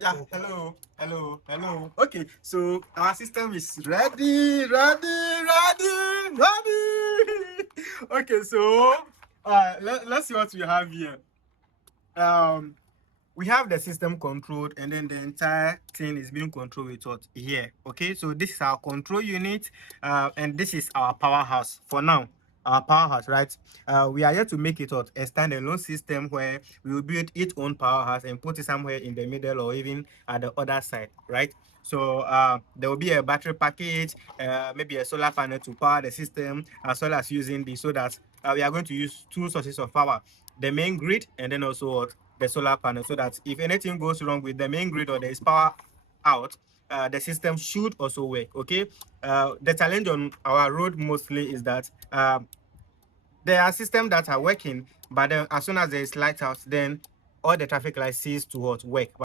Yeah, hello. Okay, so our system is ready. Okay, so let's see what we have here. Um, we have the system controlled, and then the entire thing is being controlled with what here. Okay, so this is our control unit, and this is our powerhouse for now. Our powerhouse, right? We are here to make it what a standalone system where we will build its own powerhouse and put it somewhere in the middle or even at the other side, right? So there will be a battery package, maybe a solar panel to power the system, as well as using this, so that we are going to use two sources of power: the main grid, and then also what, the solar panel, so that if anything goes wrong with the main grid or there is power out, the system should also work. Okay, the challenge on our road mostly is that there are systems that are working, but then as soon as there is light out, then all the traffic lights cease to what work.